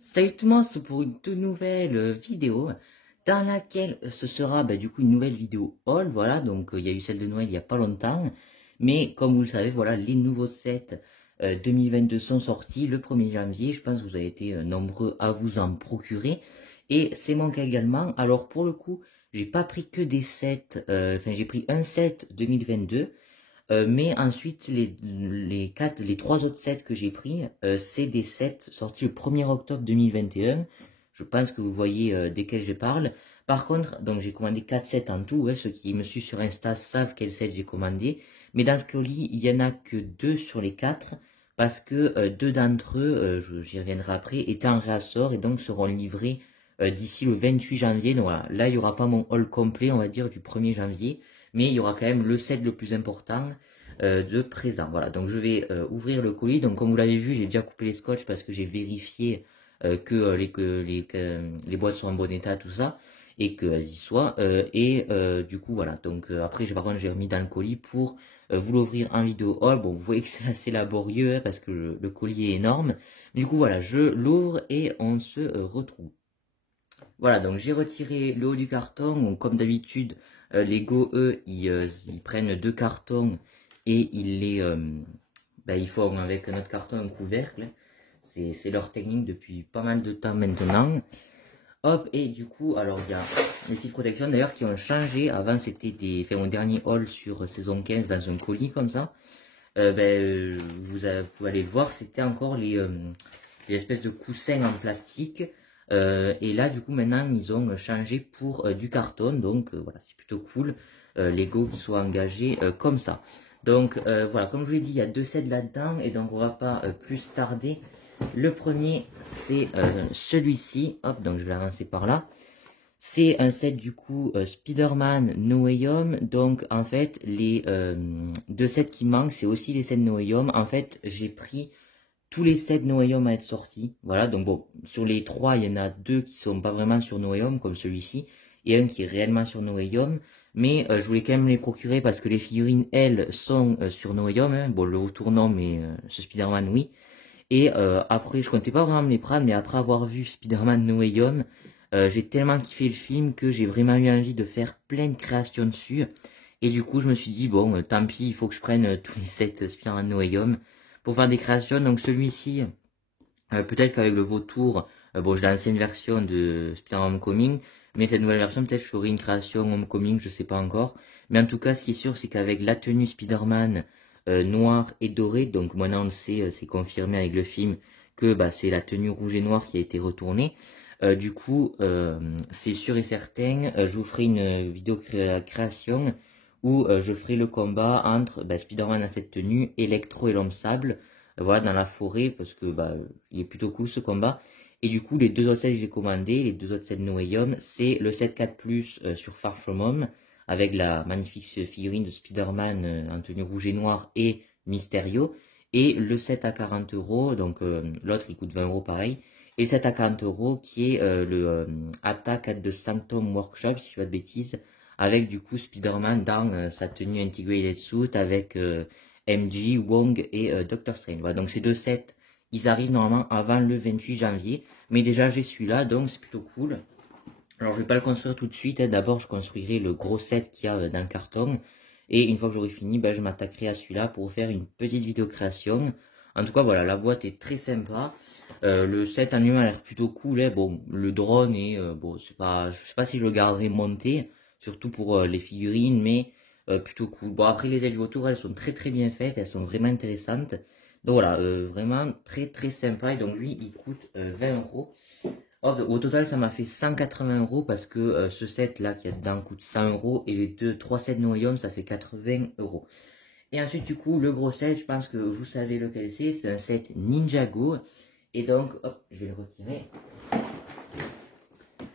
Salut tout le monde, c'est pour une toute nouvelle vidéo dans laquelle ce sera du coup une nouvelle vidéo haul, voilà, donc il y a eu celle de Noël il n'y a pas longtemps, mais comme vous le savez, voilà, les nouveaux sets 2022 sont sortis le 1er janvier, je pense que vous avez été nombreux à vous en procurer, et c'est mon cas également. Alors pour le coup, j'ai pas pris que des sets, enfin j'ai pris un set 2022, mais ensuite, les trois autres sets que j'ai pris, c'est des sets sortis le 1er octobre 2021. Je pense que vous voyez desquels je parle. Par contre, donc j'ai commandé 4 sets en tout. Ouais, ceux qui me suivent sur Insta savent quel set j'ai commandé. Mais dans ce colis, il y en a que 2 sur les 4 parce que 2 d'entre eux, j'y reviendrai après, étaient en réassort et donc seront livrés d'ici le 28 janvier. Donc voilà, là, il n'y aura pas mon haul complet, on va dire, du 1er janvier, mais il y aura quand même le set le plus important de présent. Voilà, donc je vais ouvrir le colis. Donc comme vous l'avez vu, j'ai déjà coupé les scotch parce que j'ai vérifié que les boîtes sont en bon état, tout ça, et qu'elles y soient. Du coup, voilà. Donc après, par contre, j'ai remis dans le colis pour vous l'ouvrir en vidéo haul. Bon, vous voyez que c'est assez laborieux hein, parce que le colis est énorme. Du coup, voilà, je l'ouvre et on se retrouve. Voilà, donc j'ai retiré le haut du carton. Donc, comme d'habitude, Lego, eux, ils prennent deux cartons et ils font avec notre carton un couvercle. C'est leur technique depuis pas mal de temps maintenant. Hop, et du coup, alors il y a des petites protections d'ailleurs qui ont changé. Avant, c'était mon dernier haul sur saison 15 dans un colis comme ça. Vous pouvez aller le voir, c'était encore les espèces de coussins en plastique. Et là, du coup, maintenant, ils ont changé pour du carton. Donc, voilà, c'est plutôt cool. Lego qui soit engagé comme ça. Donc, voilà, comme je vous l'ai dit, il y a deux sets là-dedans. Et donc, on va pas plus tarder. Le premier, c'est celui-ci. Hop, donc je vais l'avancer par là. C'est un set du coup Spider-Man No Way Home. Donc en fait les deux sets qui manquent c'est aussi les sets No Way Home. En fait j'ai pris tous les sets No Way Home à être sortis. Voilà, donc bon, sur les trois il y en a deux qui sont pas vraiment sur No Way Home comme celui-ci. Et un qui est réellement sur No Way Home. Mais je voulais quand même les procurer parce que les figurines elles sont sur No Way Home. Hein. Bon le retour non mais ce Spider-Man oui. Et après, je comptais pas vraiment me les prendre, mais après avoir vu Spider-Man No Way Home, j'ai tellement kiffé le film que j'ai vraiment eu envie de faire plein de créations dessus. Et du coup, je me suis dit, bon, tant pis, il faut que je prenne tous les sets Spider-Man No Way Home pour faire des créations. Donc celui-ci, peut-être qu'avec le vautour, bon, j'ai l'ancienne version de Spider-Man Homecoming, mais cette nouvelle version, peut-être je ferai une création Homecoming, je sais pas encore. Mais en tout cas, ce qui est sûr, c'est qu'avec la tenue Spider-Man noire et dorée, donc maintenant on le sait, c'est confirmé avec le film que c'est la tenue rouge et noire qui a été retournée. Du coup, c'est sûr et certain, je vous ferai une vidéo création où je ferai le combat entre Spider-Man à cette tenue, Electro et l'homme sable voilà, dans la forêt, parce que il est plutôt cool ce combat. Et du coup, les deux autres sets que j'ai commandés, les deux autres sets No Way Home, c'est le set 4+, sur Far From Home, avec la magnifique figurine de Spider-Man en tenue rouge et noire et Mysterio, et le set à 40 euros, donc l'autre il coûte 20 € pareil, et le set à 40 euros qui est le Attack at the Sanctum Workshop, si je ne dis pas de bêtises, avec du coup Spider-Man dans sa tenue Integrated Suit, avec MJ, Wong et Doctor Strange. Voilà, donc ces deux sets, ils arrivent normalement avant le 28 janvier. Mais déjà, j'ai celui-là, donc c'est plutôt cool. Alors, je vais pas le construire tout de suite. Hein. D'abord, je construirai le gros set qu'il y a dans le carton. Et une fois que j'aurai fini, je m'attaquerai à celui-là pour faire une petite vidéo création. En tout cas, voilà, la boîte est très sympa. Le set en lui-même a l'air plutôt cool. Hein. Bon, le drone est, c'est pas, je sais pas si je le garderai monté, surtout pour les figurines, mais plutôt cool. Bon, après, les ailes autour, elles sont très très bien faites, elles sont vraiment intéressantes. Donc voilà, vraiment très très sympa. Et donc lui, il coûte 20 €. Hop, au total, ça m'a fait 180 € parce que ce set là qui a dedans coûte 100 € et les trois sets Noyum ça fait 80 €. Et ensuite, du coup, le gros set, je pense que vous savez lequel c'est un set Ninjago. Et donc, hop, je vais le retirer.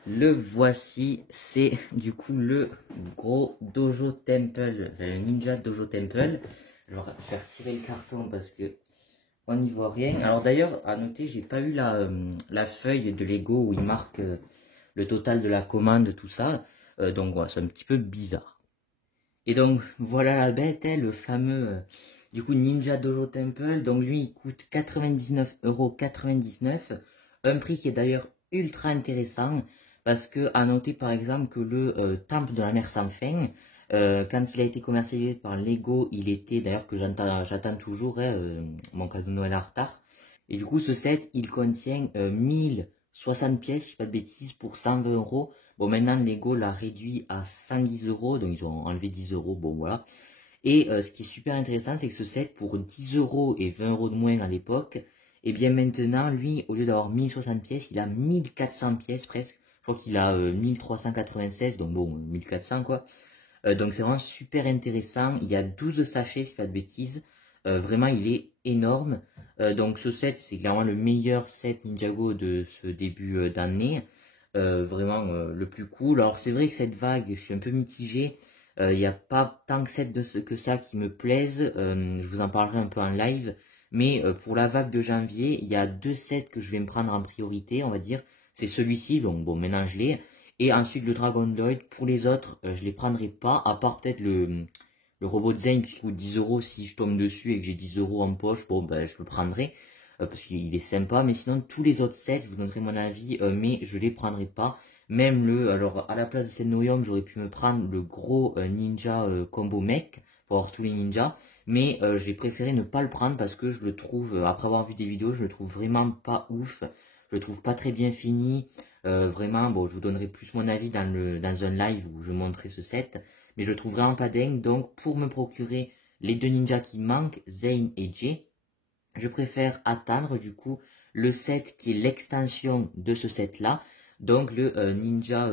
Le voici, c'est du coup le gros Dojo Temple, le Ninja Dojo Temple. Alors, je vais retirer le carton parce que on n'y voit rien. Alors d'ailleurs, à noter, j'ai pas eu la feuille de Lego où il marque le total de la commande, tout ça. Donc voilà, c'est un petit peu bizarre. Et donc voilà la bête, hein, le fameux du coup Ninja Dojo Temple. Donc lui, il coûte 99,99 €. Un prix qui est d'ailleurs ultra intéressant, parce que à noter par exemple que le Temple de la Mer sans fin, quand il a été commercialisé par Lego, il était, d'ailleurs que j'attends toujours, hein, mon cadeau de Noël en retard. Et du coup, ce set, il contient 1060 pièces, si je dis pas de bêtises, pour 120 euros. Bon, maintenant, Lego l'a réduit à 110 euros, donc ils ont enlevé 10 euros, bon voilà. Et ce qui est super intéressant, c'est que ce set, pour 10 euros et 20 euros de moins à l'époque, et bien maintenant, lui, au lieu d'avoir 1060 pièces, il a 1400 pièces presque. Je crois qu'il a 1396, donc bon, 1400 quoi. Donc c'est vraiment super intéressant. Il y a 12 sachets, si je ne dis pas de bêtises. Vraiment, il est énorme. Donc ce set, c'est clairement le meilleur set Ninjago de ce début d'année. Vraiment le plus cool. Alors c'est vrai que cette vague, je suis un peu mitigé. Il n'y a pas tant que ça qui me plaisent. Je vous en parlerai un peu en live. Mais pour la vague de janvier, il y a 2 sets que je vais me prendre en priorité, on va dire. C'est celui-ci, donc bon, maintenant je l'ai. Et ensuite le Dragon Lloyd. Pour les autres, je les prendrai pas, à part peut-être le robot de Zane qui coûte 10 euros. Si je tombe dessus et que j'ai 10 euros en poche, bon ben je le prendrai. Parce qu'il est sympa. Mais sinon, tous les autres sets, je vous donnerai mon avis, mais je les prendrai pas. Même alors à la place de cette Noyum, j'aurais pu me prendre le gros ninja combo mech pour avoir tous les ninjas. Mais j'ai préféré ne pas le prendre parce que je le trouve, après avoir vu des vidéos, je le trouve vraiment pas ouf. Je le trouve pas très bien fini. Vraiment, bon, je vous donnerai plus mon avis dans un live où je montrerai ce set. Mais je le trouve vraiment pas dingue. Donc, pour me procurer les 2 ninjas qui manquent, Zane et Jay, je préfère attendre du coup le set qui est l'extension de ce set là. Donc le ninja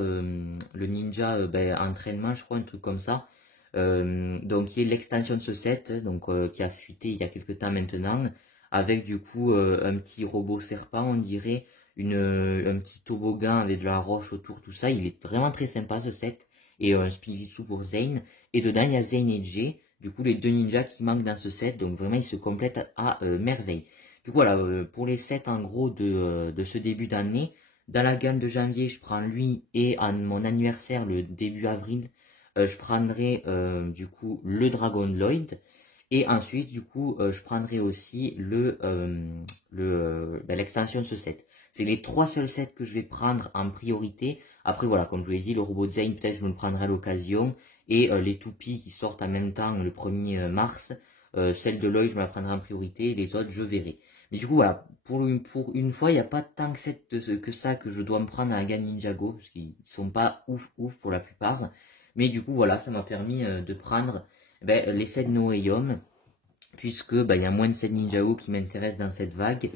ben, entraînement, je crois, un truc comme ça. Donc qui est l'extension de ce set, donc qui a fuité il y a quelques temps maintenant, avec du coup un petit robot serpent, on dirait, un petit toboggan avec de la roche autour, tout ça. Il est vraiment très sympa ce set. Et un Spinjitzu pour Zane. Et dedans il y a Zane et Jay, du coup les 2 ninjas qui manquent dans ce set, donc vraiment ils se complètent à merveille. Du coup voilà, pour les sets en gros de ce début d'année, dans la gamme de janvier je prends lui, et à mon anniversaire le début avril, je prendrai du coup le Dragon Lloyd. Et ensuite, du coup, je prendrai aussi l'extension de ce set. C'est les 3 seuls sets que je vais prendre en priorité. Après, voilà, comme je vous l'ai dit, le robot design, peut-être je me le prendrai à l'occasion. Et les toupies qui sortent en même temps le 1er mars, celle de l'œil, je me la prendrai en priorité. Les autres, je verrai. Mais du coup, voilà, pour une fois, il n'y a pas tant que ça que je dois me prendre à la gamme Ninjago, parce qu'ils sont pas ouf pour la plupart. Mais du coup, voilà, ça m'a permis de prendre les 7 Noéum, puisque il y a moins de 7 Ninjago qui m'intéressent dans cette vague.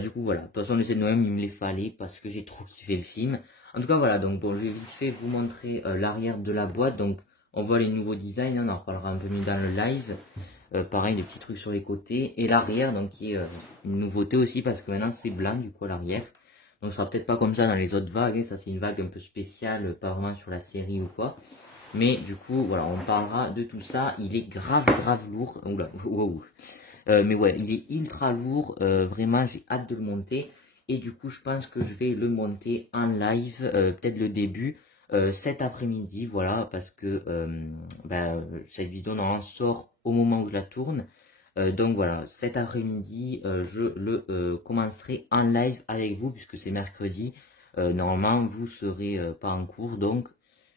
Du coup, voilà. De toute façon, les 7 Noéum, il me les fallait parce que j'ai trop kiffé le film. En tout cas, voilà. Donc, bon, je vais vite fait vous montrer l'arrière de la boîte. Donc, on voit les nouveaux designs. On en reparlera un peu mieux dans le live. Pareil, des petits trucs sur les côtés. Et l'arrière, donc, qui est une nouveauté aussi parce que maintenant, c'est blanc, du coup, à l'arrière. Donc, ça sera peut-être pas comme ça dans les autres vagues. Hein. Ça, c'est une vague un peu spéciale, pas vraiment sur la série ou quoi. Mais du coup, voilà, on parlera de tout ça. Il est grave lourd. Oula, wow. Mais ouais, il est ultra lourd. Vraiment, j'ai hâte de le monter. Et du coup, je pense que je vais le monter en live, peut-être le début, cet après-midi. Voilà, parce que cette vidéo normalement sort au moment où je la tourne. Donc voilà, cet après-midi, je le commencerai en live avec vous, puisque c'est mercredi. Normalement, vous ne serez pas en cours, donc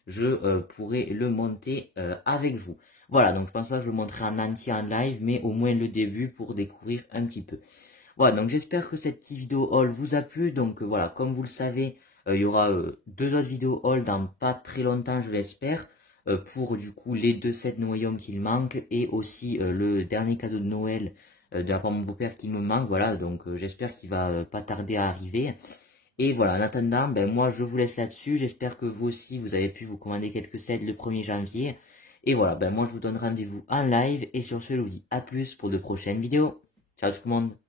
je pourrai le monter avec vous. Voilà, donc je pense pas que je le montrerai en entier en live, mais au moins le début pour découvrir un petit peu. Voilà, donc j'espère que cette petite vidéo haul vous a plu. Donc voilà, comme vous le savez, il y aura 2 autres vidéos haul dans pas très longtemps, je l'espère, pour du coup les 2 sets Noéum qu'il manque, et aussi le dernier cadeau de Noël de la part de mon beau-père qui me manque. Voilà, donc j'espère qu'il va pas tarder à arriver. Et voilà, en attendant, moi je vous laisse là-dessus. J'espère que vous aussi, vous avez pu vous commander quelques sets le 1er janvier. Et voilà, moi je vous donne rendez-vous en live. Et sur ce, je vous dis à plus pour de prochaines vidéos. Ciao tout le monde.